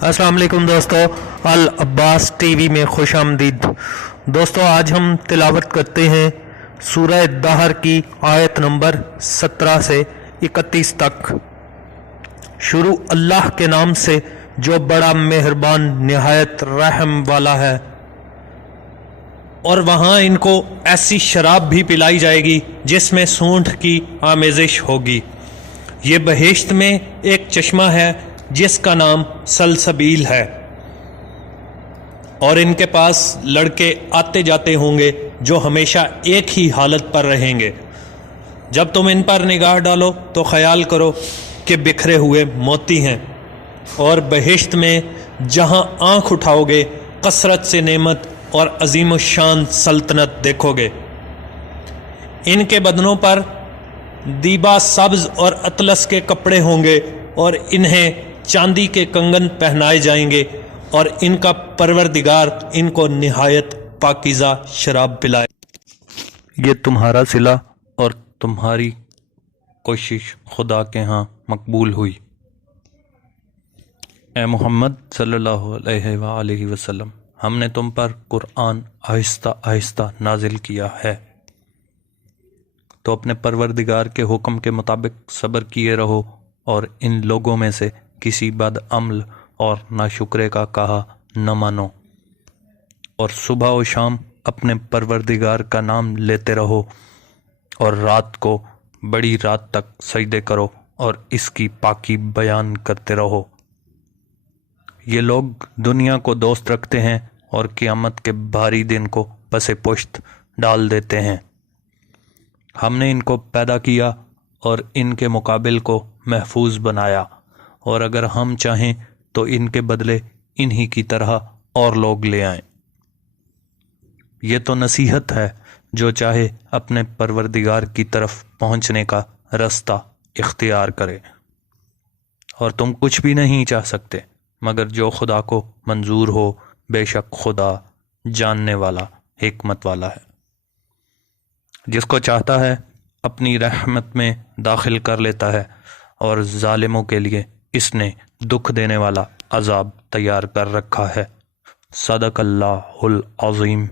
अस्सलाम वालेकुम दोस्तों, अल अब्बास टीवी में खुश आमदीद। दोस्तों, आज हम तिलावत करते हैं सूरह दहर की आयत नंबर 17 से 31 तक। शुरू अल्लाह के नाम से जो बड़ा मेहरबान निहायत रहम वाला है। और वहाँ इनको ऐसी शराब भी पिलाई जाएगी जिसमें सूंठ की आमेजिश होगी। ये बहिश्त में एक चश्मा है जिसका नाम सलसबील है, और इनके पास लड़के आते जाते होंगे जो हमेशा एक ही हालत पर रहेंगे। जब तुम इन पर निगाह डालो तो ख्याल करो कि बिखरे हुए मोती हैं, और बहिश्त में जहां आंख उठाओगे कसरत से नेमत और अजीम शान सल्तनत देखोगे। इनके बदनों पर दीबा सब्ज और अतलस के कपड़े होंगे, और इन्हें चांदी के कंगन पहनाए जाएंगे, और इनका परवरदिगार इनको निहायत पाकीज़ा शराब पिलाए। ये तुम्हारा सिला और तुम्हारी कोशिश खुदा के यहाँ मकबूल हुई। ए मोहम्मद सल्लल्लाहु अलैहि वसल्लम, हमने तुम पर कुरान आहिस्ता आहिस्ता नाजिल किया है, तो अपने परवरदिगार के हुक्म के मुताबिक सब्र किए रहो, और इन लोगों में से किसी बद अमल और नाशुक्रे का कहा न मानो। और सुबह और शाम अपने परवरदिगार का नाम लेते रहो, और रात को बड़ी रात तक सजदे करो और इसकी पाकी बयान करते रहो। ये लोग दुनिया को दोस्त रखते हैं और क़यामत के भारी दिन को पसे पुश्त डाल देते हैं। हमने इनको पैदा किया और इनके मुकाबिल को महफूज बनाया, और अगर हम चाहें तो इनके बदले इन्हीं की तरह और लोग ले आएं। ये तो नसीहत है, जो चाहे अपने परवरदिगार की तरफ पहुंचने का रास्ता इख्तियार करे। और तुम कुछ भी नहीं चाह सकते मगर जो खुदा को मंजूर हो। बेशक खुदा जानने वाला, हिकमत वाला है। जिसको चाहता है अपनी रहमत में दाखिल कर लेता है, और जालिमों के लिए इसने दुख देने वाला अजाब तैयार कर रखा है। सदक़ल्लाहुल अज़ीम।